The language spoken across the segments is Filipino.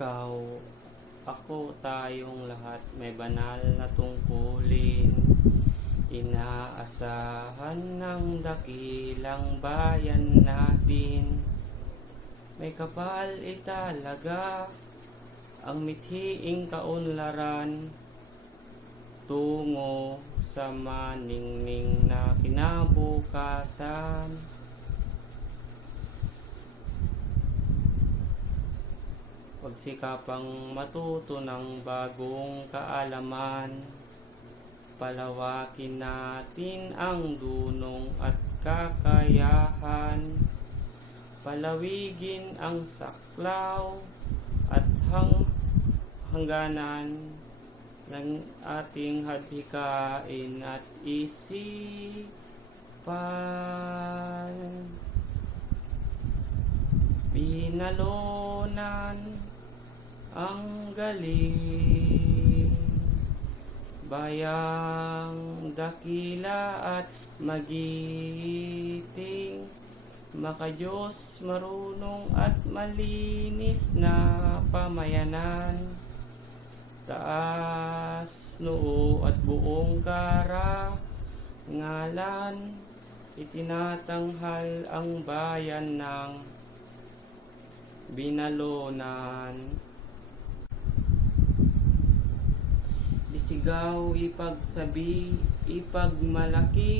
Ikaw, ako, tayong lahat may banal na tungkulin. Inaasahan ng dakilang bayan natin. May kapal italaga ang mithiing kaunlaran tungo sa maningning na kinabukasan. Pagsikapang matuto ng bagong kaalaman, palawakin natin ang dunong at kakayahan, palawigin ang saklaw at hangganan ng ating hadhikain at isipan. Binalonan ang galing, bayang dakila at magiting, makadiyos, marunong at malinis na pamayanan, taas noo at buong karangalan, itinatanghal ang bayan ng Binalonan. Isigaw, ipagsabi, ipagmalaki,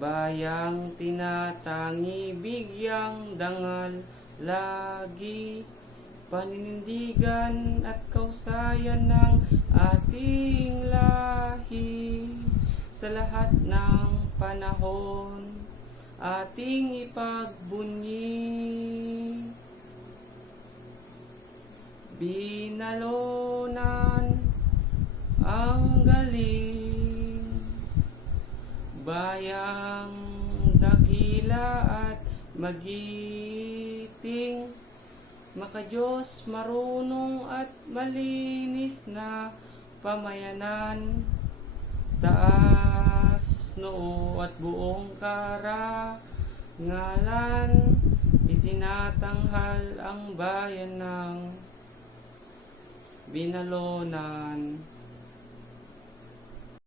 bayang tinatangi, bigyang dangal lagi, paninindigan at kausayan ng ating lahi, sa lahat ng panahon ating ipagbunyi. Binalonan ang galing, bayang dakila at magiting, makadiyos, marunong at malinis na pamayanan, taas noo at buong karangalan, itinatanghal ang bayan ng Binalonan.